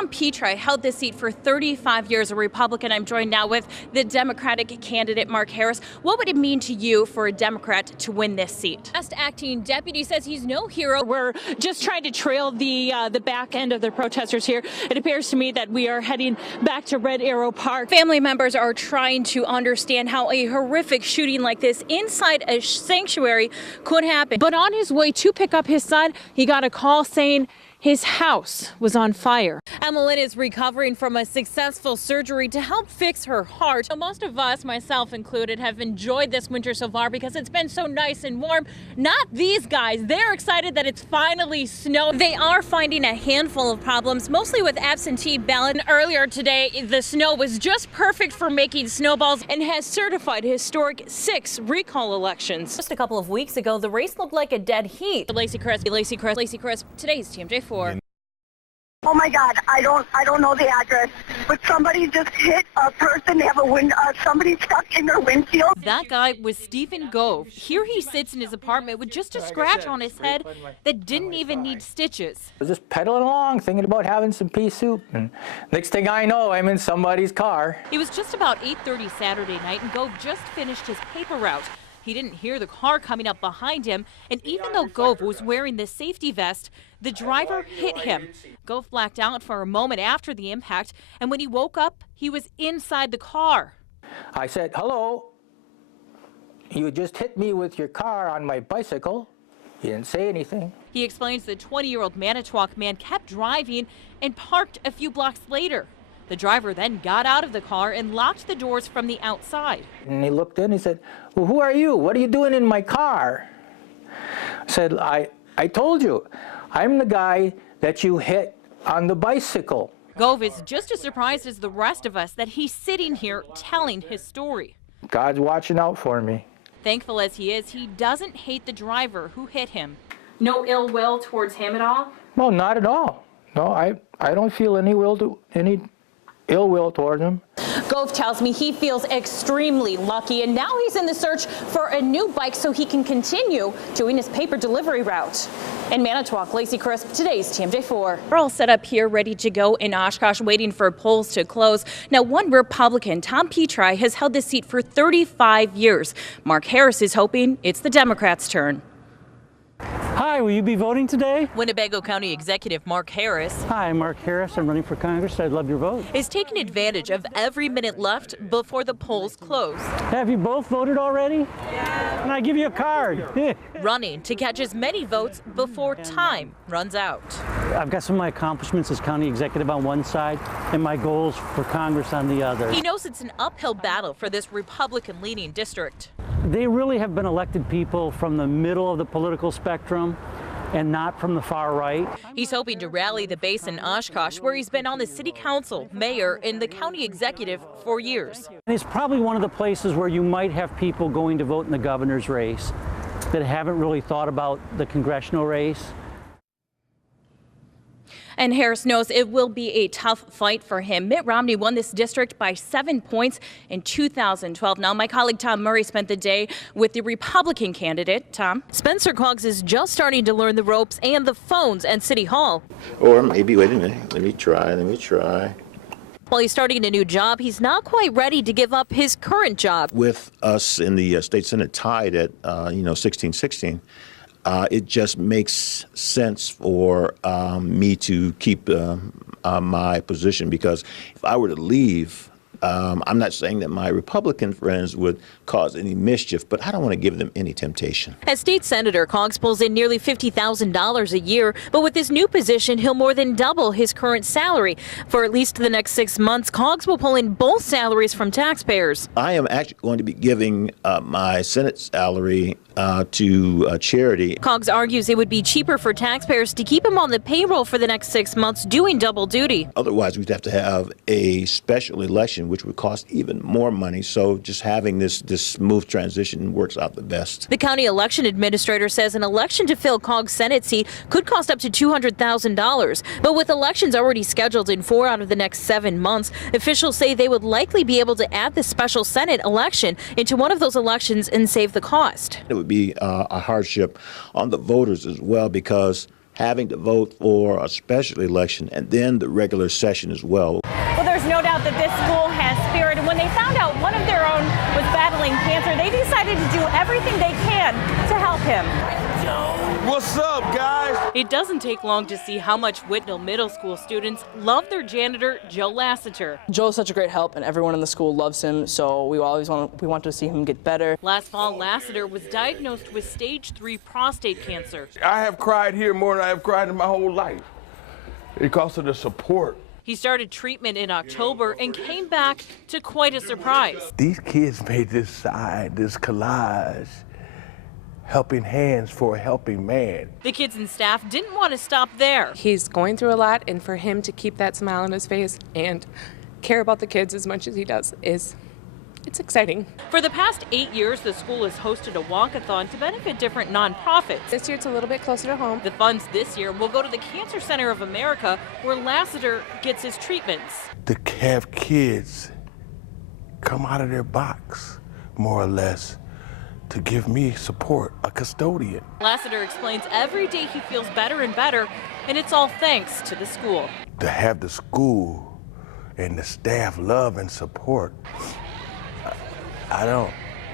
Tom Petri held this seat for 35 years, a Republican. I'm joined now with the Democratic candidate, Mark Harris. What would it mean to you for a Democrat to win this seat? Best acting deputy says he's no hero. We're just trying to trail the back end of the protesters here. It appears to me that we are heading back to Red Arrow Park. Family members are trying to understand how a horrific shooting like this inside a sanctuary could happen. But on his way to pick up his son, he got a call saying his house was on fire. Emmeline is recovering from a successful surgery to help fix her heart. Most of us, myself included, have enjoyed this winter so far because it's been so nice and warm. Not these guys. They're excited that it's finally snowed. They are finding a handful of problems, mostly with absentee ballot. Earlier today, the snow was just perfect for making snowballs and has certified historic 6 recall elections. Just a couple of weeks ago, the race looked like a dead heat. Lacey Crisp, today's TMJ4. Oh my God, I don't know the address, but somebody just hit a person. They have somebody stuck in their windshield. That guy was Stephen Gove. Here he sits in his apartment with just a scratch on his head that didn't even need stitches. I was just pedaling along, thinking about having some pea soup, and next thing I know, I'm in somebody's car. It was just about 8:30 Saturday night, and Gove just finished his paper route. He didn't hear the car coming up behind him, and even though Gove was wearing the safety vest, the driver hit him. Gove blacked out for a moment after the impact, and when he woke up, he was inside the car. I said, "Hello, you just hit me with your car on my bicycle." He didn't say anything. He explains the 20-year-old Manitowoc man kept driving and parked a few blocks later. The driver then got out of the car and locked the doors from the outside. And he looked in, he said, "Well, who are you? What are you doing in my car?" I said, I told you, I'm the guy that you hit on the bicycle. Gove is just as surprised as the rest of us that he's sitting here telling his story. God's watching out for me. Thankful as he is, he doesn't hate the driver who hit him. No ill will towards him at all? No, not at all. No, I don't feel any ill will toward him. Gove tells me he feels extremely lucky, and now he's in the search for a new bike so he can continue doing his paper delivery route. In Manitowoc, Lacey Crisp, today's TMJ4. We're all set up here, ready to go in Oshkosh, waiting for polls to close. Now, one Republican, Tom Petri, has held this seat for 35 years. Mark Harris is hoping it's the Democrats' turn. Hi, will you be voting today? Winnebago County Executive Mark Harris. Hi, I'm Mark Harris. I'm running for Congress. I'd love your vote. Is taking advantage of every minute left before the polls close. Have you both voted already? Yeah. Can I give you a card? Running to catch as many votes before time runs out. I've got some of my accomplishments as county executive on one side and my goals for Congress on the other. He knows it's an uphill battle for this Republican-leaning district. They really have been elected people from the middle of the political spectrum and not from the far right. He's hoping to rally the base in Oshkosh, where he's been on the city council, mayor, and the county executive for years. It's probably one of the places where you might have people going to vote in the governor's race that haven't really thought about the congressional race. And Harris knows it will be a tough fight for him. Mitt Romney won this district by 7 points in 2012. Now, my colleague Tom Murray spent the day with the Republican candidate. Tom? Spencer Coggs is just starting to learn the ropes and the phones at City Hall. Or maybe, wait a minute, let me try. While he's starting a new job, he's not quite ready to give up his current job. With us in the state senate tied at 16-16, it just makes sense for me to keep my position, because if I were to leave, I'm not saying that my Republican friends would cause any mischief, but I don't want to give them any temptation. As state senator, Coggs pulls in nearly $50,000 a year, but with his new position, he'll more than double his current salary. For at least the next 6 months, Coggs will pull in both salaries from taxpayers. I am actually going to be giving my Senate salary to charity. Coggs argues it would be cheaper for taxpayers to keep him on the payroll for the next 6 months doing double duty. Otherwise, we'd have to have a special election, which would cost even more money. So just having this smooth transition works out the best. The county election administrator says an election to fill Coggs' Senate seat could cost up to $200,000. But with elections already scheduled in 4 out of the next 7 months, officials say they would likely be able to add the special Senate election into one of those elections and save the cost. It would be a hardship on the voters as well, because having to vote for a special election and then the regular session as well. Well, there's no doubt that this school has spirit, and when they found out one of their own was battling cancer, they decided to do everything they can to help him. What's up, guys? It doesn't take long to see how much Whitnall Middle School students love their janitor, Joe Lassiter. Joe's such a great help, and everyone in the school loves him, so we want to see him get better. Last fall, Lassiter was diagnosed with stage 3 prostate cancer. I have cried here more than I have cried in my whole life because of the support. He started treatment in October and came back to quite a surprise. These kids made this sign, this collage, helping hands for a helping man. The kids and staff didn't want to stop there. He's going through a lot, and for him to keep that smile on his face and care about the kids as much as he does it's exciting. For the past 8 years, the school has hosted a walkathon to benefit different nonprofits. This year it's a little bit closer to home. The funds this year will go to the Cancer Center of America, where Lassiter gets his treatments. To have kids come out of their box, more or less, to give me support, a custodian. Lassiter explains every day he feels better and better, and it's all thanks to the school. To have the school and the staff love and support,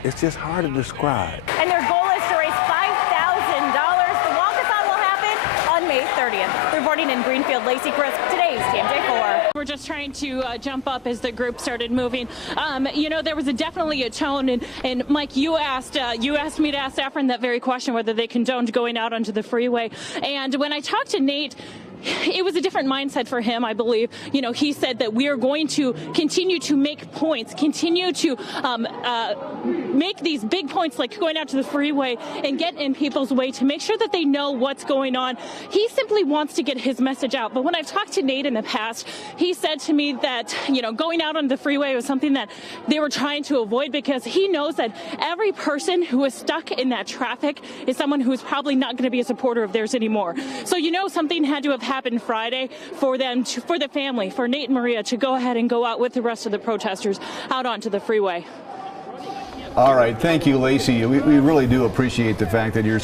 it's just hard to describe. And their goal is to raise $5,000. The walkathon will happen on May 30th. Reporting in Greenfield, Lacey Crisp, today's TMJ4. We're just trying to jump up as the group started moving. There was definitely a tone, and Mike, you asked me to ask Efren that very question, whether they condoned going out onto the freeway. And when I talked to Nate, it was a different mindset for him, I believe. He said that we are going to continue to make points, continue to make these big points like going out to the freeway and get in people's way to make sure that they know what's going on. He simply wants to get his message out. But when I've talked to Nate in the past, he said to me that, going out on the freeway was something that they were trying to avoid because he knows that every person who is stuck in that traffic is someone who is probably not going to be a supporter of theirs anymore. So, something had to have happened Friday for them, for the family, for Nate and Maria to go ahead and go out with the rest of the protesters out onto the freeway. All right. Thank you, Lacey. We really do appreciate the fact that you're